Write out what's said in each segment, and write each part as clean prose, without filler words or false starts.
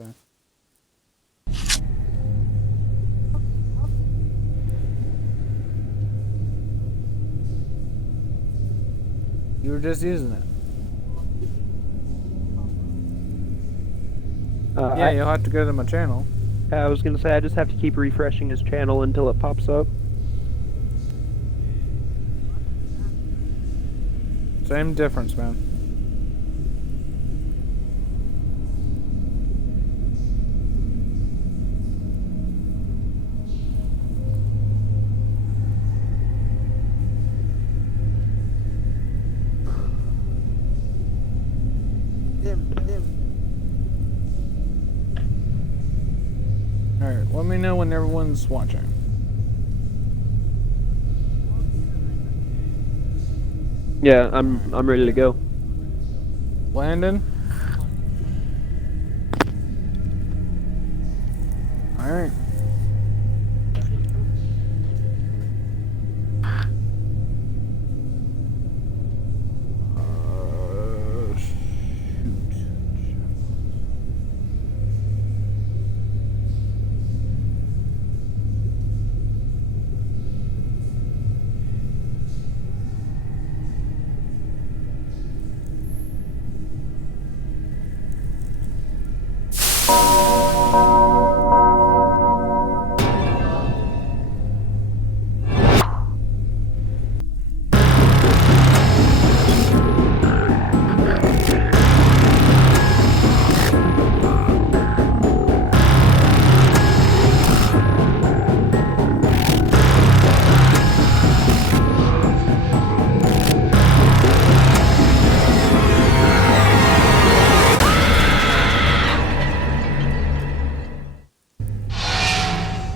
Okay. You were just using it. Yeah, you'll have to go to my channel. I was gonna say, I just have to keep refreshing his channel until it pops up. Same difference, man. Alright, let me know when everyone's watching. Yeah, I'm ready to go. Landon? Alright.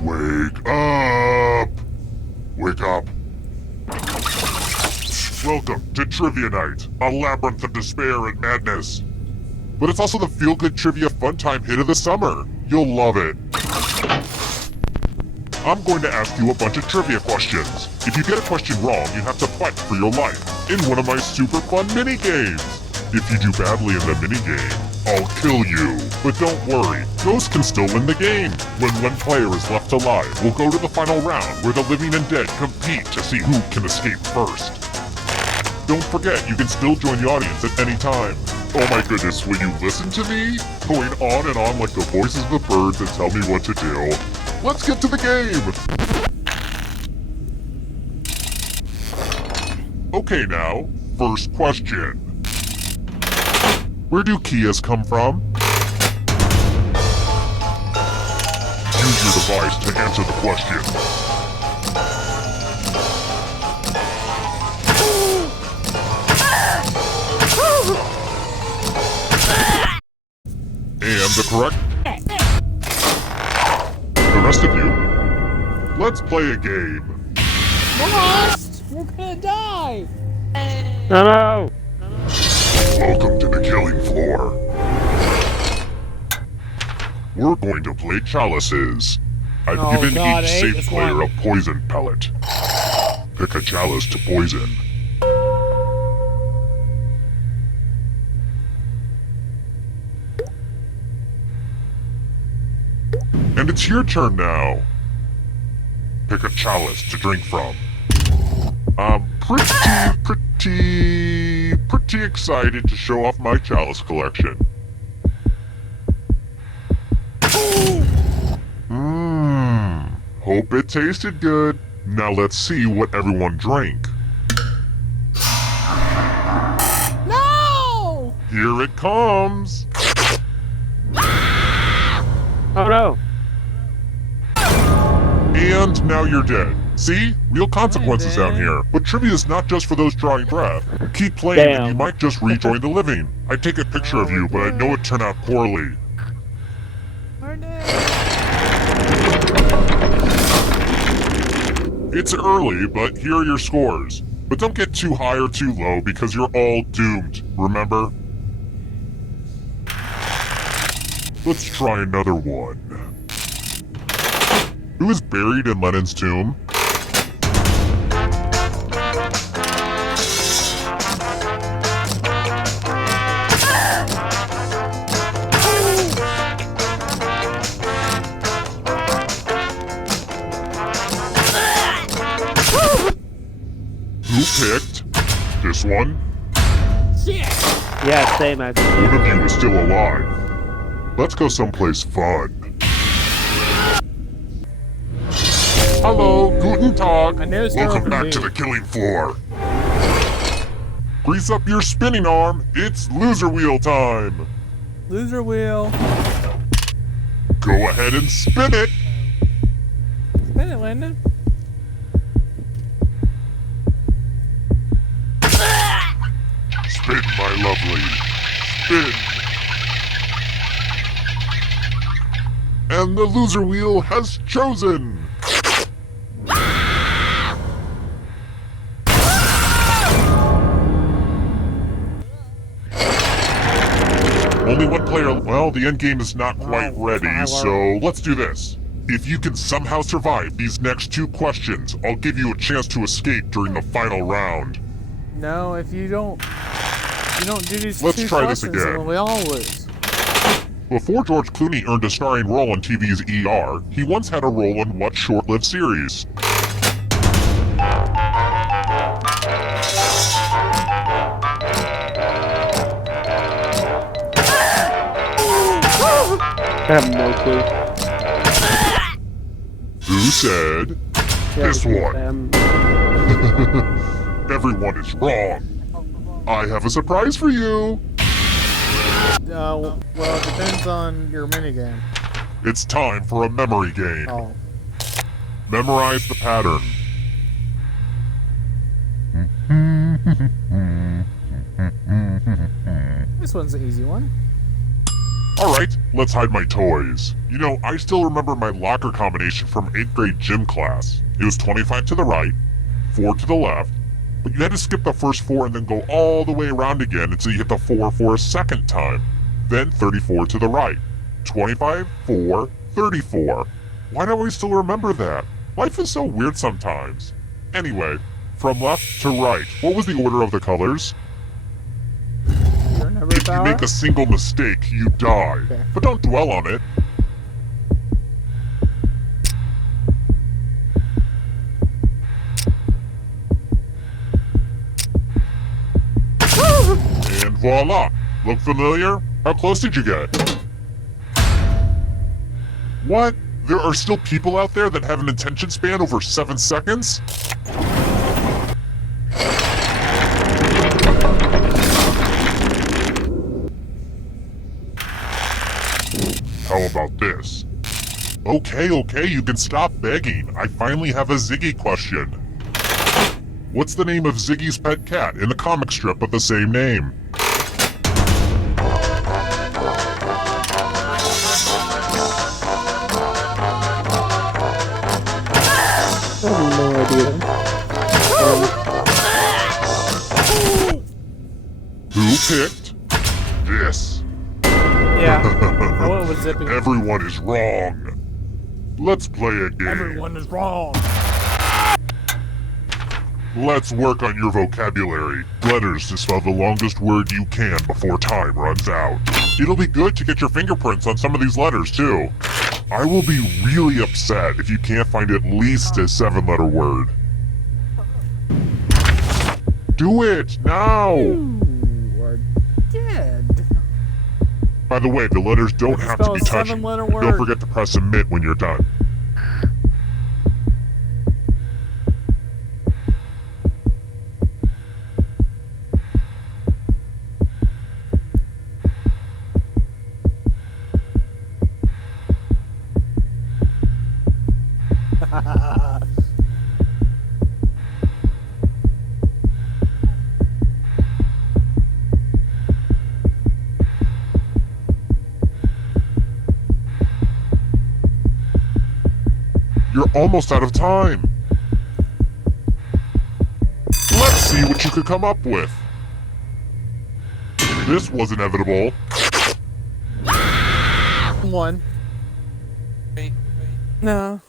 Wake up! Wake up. Welcome to Trivia Night, a labyrinth of despair and madness. But it's also the feel-good trivia fun time hit of the summer. You'll love it. I'm going to ask you a bunch of trivia questions. If you get a question wrong, you have to fight for your life in one of my super fun mini-games. If you do badly in the mini-game, I'll kill you. But don't worry, ghosts can still win the game. When one player is left alive, we'll go to the final round where the living and dead compete to see who can escape first. Don't forget, you can still join the audience at any time. Oh my goodness, will you listen to me? Going on and on like the voices of the birds that tell me what to do. Let's get to the game! Okay now, first question. Where do Kias come from? Use your device to answer the question. And the correct... The rest of you, let's play a game. Lost! We're gonna die! No! Welcome to the killing floor. We're going to play chalices. I've Oh, given God, each I hate safe this player one. a poison pellet. Pick a chalice to poison. And it's your turn now. Pick a chalice to drink from. I'm pretty excited to show off my chalice collection. Hope it tasted good. Now let's see what everyone drank. No! Here it comes. Oh no! And now you're dead. See? Real consequences down here. But trivia is not just for those drawing breath. Keep playing and you might just rejoin the living. I'd take a picture of you, but I know it turned out poorly. We're dead. It's early, but here are your scores. But don't get too high or too low because you're all doomed, remember? Let's try another one. Who is buried in Lenin's tomb? picked this one? Yeah, same actually. One of you is still alive. Let's go someplace fun. Hello, guten Tag. I knew it was gonna Welcome be back me. to the killing floor. Grease up your spinning arm. It's loser wheel time. Loser wheel. Go ahead and spin it. Spin it, Landon. Spin, my lovely. Spin. And the loser wheel has chosen. Only one player. Well, the end game is not quite ready, so let's do this. If you can somehow survive these next 2 questions, I'll give you a chance to escape during the final round. No, if you don't do these Let's 2 try this questions, again. then we all lose. Before George Clooney earned a starring role on TV's ER, he once had a role in what short-lived series? I have no clue. Who said this one? Everyone is wrong. I have a surprise for you. Well, it depends on your minigame. It's time for a memory game. Oh. Memorize the pattern. This one's an easy one. Alright, let's hide my toys. You know, I still remember my locker combination from 8th grade gym class. It was 25 to the right, 4 to the left, but you had to skip the first 4 and then go all the way around again until you hit the 4 for a second time. Then 34 to the right. 25, 4, 34. Why do I still remember that? Life is so weird sometimes. Anyway, from left to right, what was the order of the colors? Your number If you power? make a single mistake, you die. Okay. But don't dwell on it. And voila! Look familiar? How close did you get? What? There are still people out there that have an attention span over 7 seconds? How about this? Okay, you can stop begging. I finally have a Ziggy question. What's the name of Ziggy's pet cat in the comic strip of the same name? I have no idea. Who picked this? Yeah. I went with zipping. Everyone is wrong. Let's play a game. Everyone is wrong. Let's work on your vocabulary. Letters to spell the longest word you can before time runs out. It'll be good to get your fingerprints on some of these letters, too. I will be really upset if you can't find at least a 7-letter word. Do it, now! You are dead. By the way, the letters don't have to Spell be a touched. 7-letter Don't word. forget to press submit when you're done. You're almost out of time. Let's see what you could come up with. This was inevitable. One. No.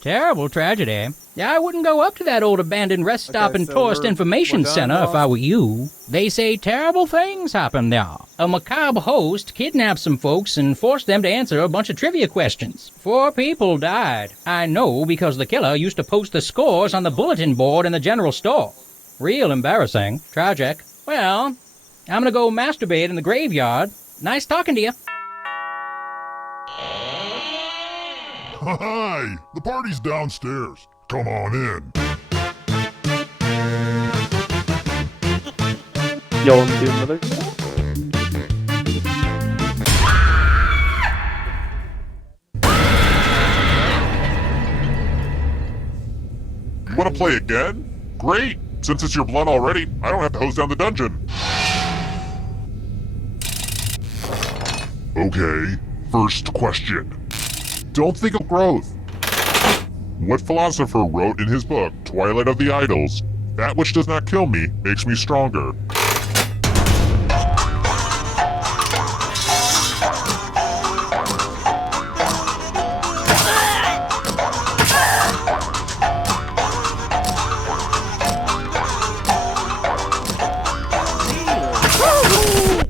Terrible tragedy. I wouldn't go up to that old abandoned rest stop and so tourist information we're done, center if boss? I were you. They say terrible things happen there. A macabre host kidnapped some folks and forced them to answer a bunch of trivia questions. 4 people died. I know because the killer used to post the scores on the bulletin board in the general store. Real embarrassing. Tragic. Well, I'm gonna go masturbate in the graveyard. Nice talking to you. Hi! The party's downstairs. Come on in. Y'all want to do another? Want to play again? Great! Since it's your blood already, I don't have to hose down the dungeon. Okay, first question. Don't think of growth. What philosopher wrote in his book, Twilight of the Idols, "That which does not kill me makes me stronger"?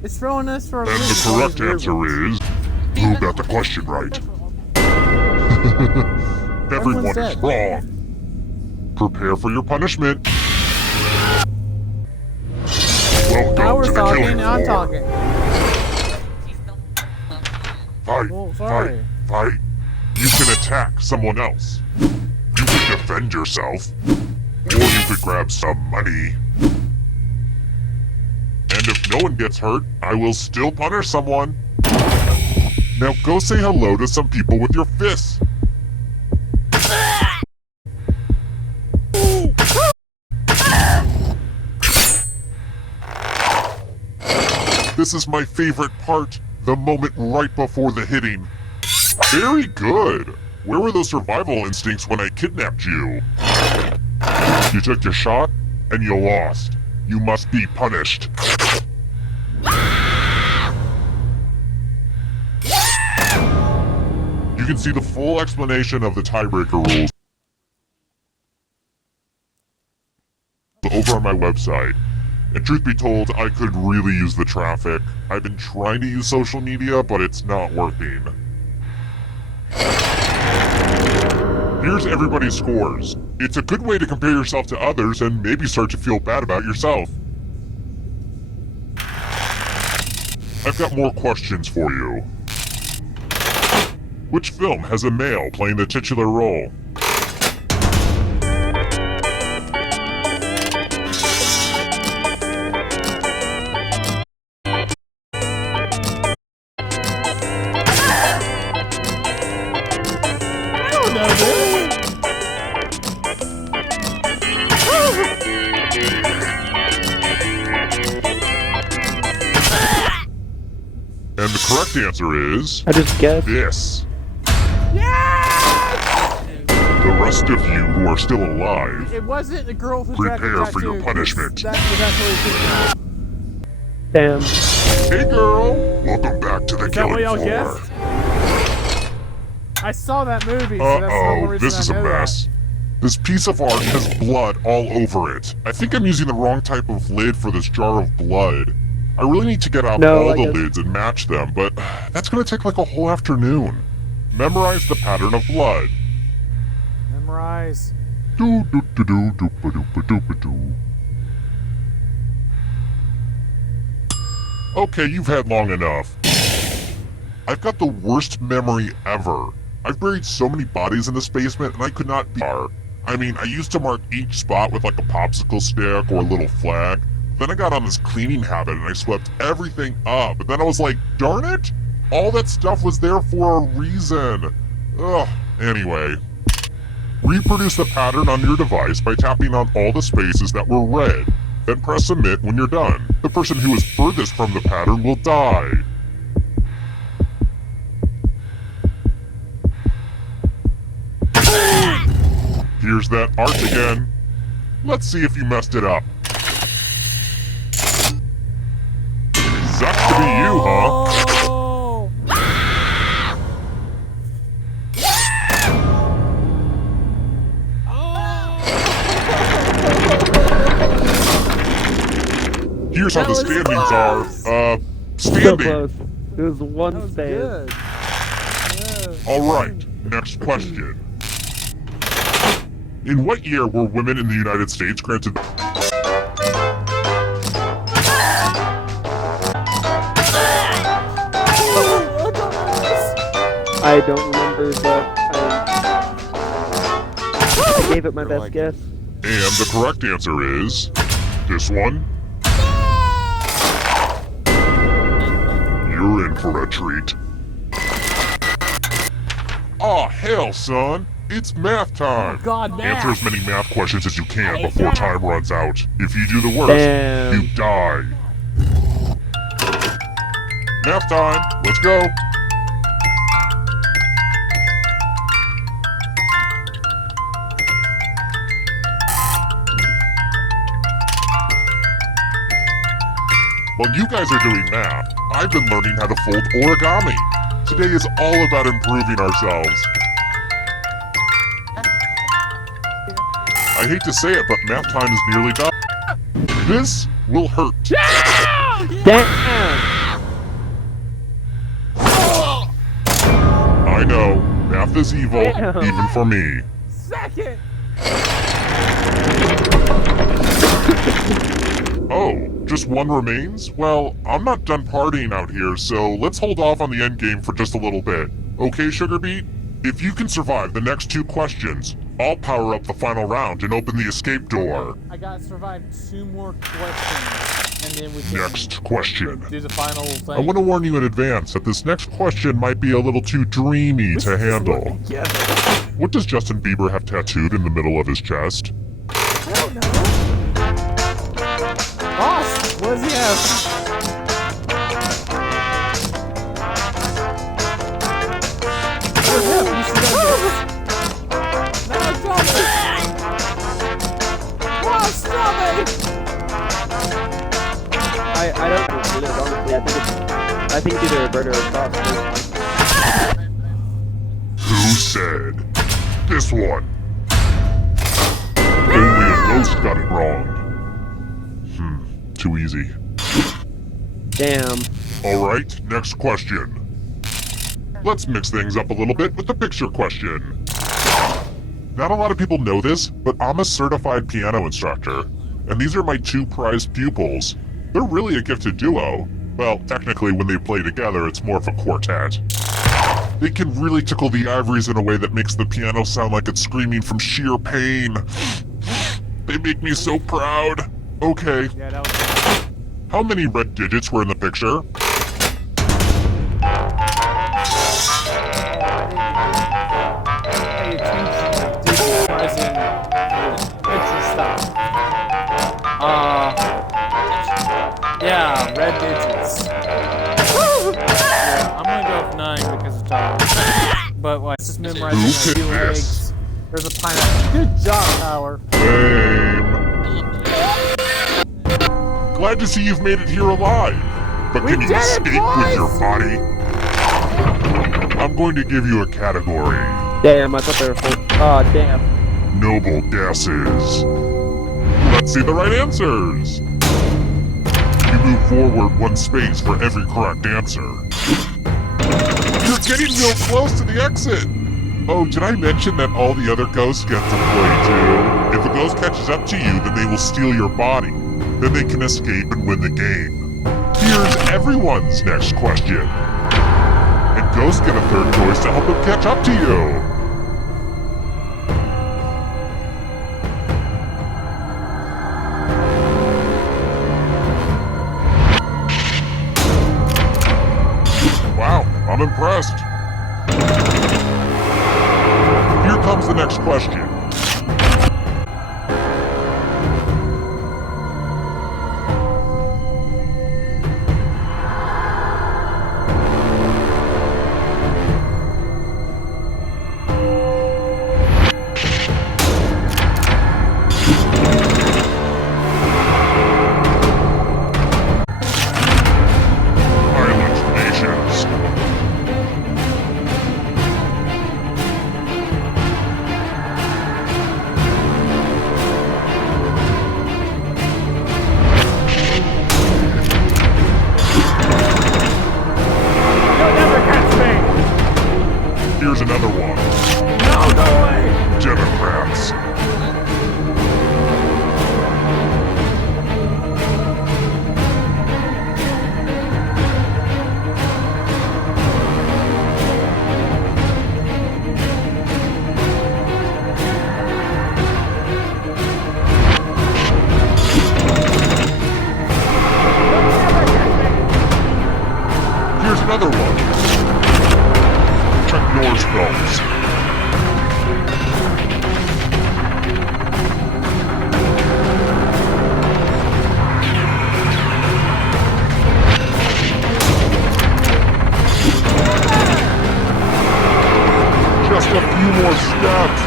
It's throwing us for a And the correct answer is... Who got the question right? Everyone is dead. wrong. Prepare for your punishment. Welcome Now we're to the killing talking, I'm floor. talking. Fight, Oh, fight, sorry. fight. You can attack someone else. You can defend yourself. Or you could grab some money. And if no one gets hurt, I will still punish someone. Now go say hello to some people with your fists. This is my favorite part, the moment right before the hitting. Very good. Where were those survival instincts when I kidnapped you? You took your shot, and you lost. You must be punished. You can see the full explanation of the tiebreaker rules over on my website. And truth be told, I could really use the traffic. I've been trying to use social media, but it's not working. Here's everybody's scores. It's a good way to compare yourself to others and maybe start to feel bad about yourself. I've got more questions for you. Which film has a male playing the titular role? And the correct answer is... I just guessed. this. The rest of you who are still alive, It wasn't the girl who prepare for your punishment. That was actually Damn. Hey girl, welcome back to the Is that what killing y'all floor. guessed? I saw that movie, so that's the only Uh-oh, reason this is I a know mess. This piece of art has blood all over it. I think I'm using the wrong type of lid for this jar of blood. I really need to get out No, all I the guess- lids and match them, but that's gonna take like a whole afternoon. Memorize the pattern of blood. that. Memorize. Do do do do do ba do ba do ba do. Okay, you've had long enough. I've got the worst memory ever. I've buried so many bodies in this basement and I could not be far. I mean, I used to mark each spot with like a popsicle stick or a little flag. Then I got on this cleaning habit and I swept everything up. And then I was like, darn it! All that stuff was there for a reason. Ugh. Anyway. Reproduce the pattern on your device by tapping on all the spaces that were red. Then press submit when you're done. The person who is furthest from the pattern will die. Here's that art again. Let's see if you messed it up. Sucks to be you, huh? Oh! standings are, So standing. close. It was one That was space. good. Yeah. Alright, next question. In what year were women in the United States granted... I don't remember, but I gave it my best like guess. And the correct answer is... this one? You're in for a treat. Aw, hell, son! It's math time! Oh, God, math. Answer as many math questions as you can before time runs out. If you do the worst, Damn. you die. Math time! Let's go! While you guys are doing math, I've been learning how to fold origami. Today is all about improving ourselves. I hate to say it, but math time is nearly done. This will hurt. Damn! I know, math is evil, Damn. even for me. Second. Oh, just one remains? Well, I'm not done partying out here, so let's hold off on the endgame for just a little bit. Okay, Sugar Beet? If you can survive the next 2 questions, I'll power up the final round and open the escape door. I gotta survive 2 more questions, and then we can Next question. do the final thing. I want to warn you in advance that this next question might be a little too dreamy to handle. What does Justin Bieber have tattooed in the middle of his chest? I don't know. Boss, what does he have? What does he have? You should have this. No, stop it! Boss, stop it! I don't know, honestly. I think it's either a bird or a cross. Who said? This one. Only a ghost got it wrong. Too easy. Damn. Alright, next question. Let's mix things up a little bit with the picture question. Not a lot of people know this, but I'm a certified piano instructor, and these are my 2 prized pupils. They're really a gifted duo. Well, technically when they play together, it's more of a quartet. They can really tickle the ivories in a way that makes the piano sound like it's screaming from sheer pain. They make me so proud. Okay, Yeah, that was how many red digits were in the picture? pay attention to digitizing picture stuff. Yeah, red digits. Yeah, I'm gonna go with 9 because of time. But like, it's just memorizing Who my picked 2 this? legs. There's a pineapple. Good job, Power. Lame. Glad to see you've made it here alive. But We can you did it, escape with your boys! body? I'm going to give you a category. Damn, I thought they were full. Aw, damn. Noble guesses. Let's see the right answers. You move forward 1 space for every correct answer. You're getting real close to the exit. Oh, did I mention that all the other ghosts get to play too? If a ghost catches up to you, then they will steal your body. Then they can escape and win the game. Here's everyone's next question. And ghosts get a 3rd choice to help them catch up to you. Wow, I'm impressed. Here comes the next question. Island nations. Here's another one. No way! Democrats. Here's another one. Check yours, Phelps. Just a few more steps.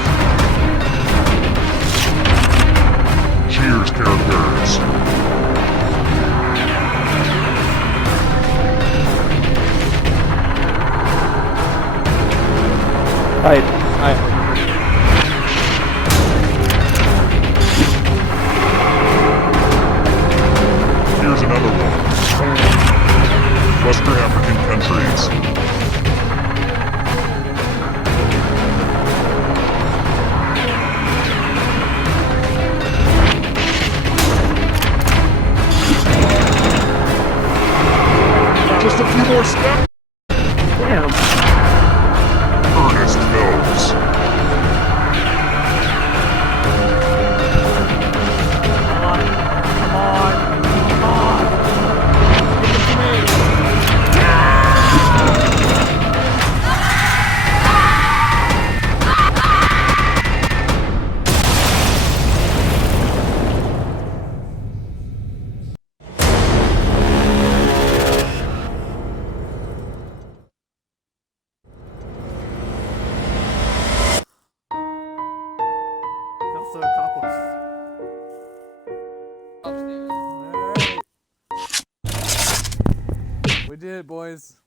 Cheers, characters. Here's another one. Western African countries. Just a few more steps. Damn. Ernest Phelps. Come on! Give it to me! Also accomplished. Alright. We did it, boys.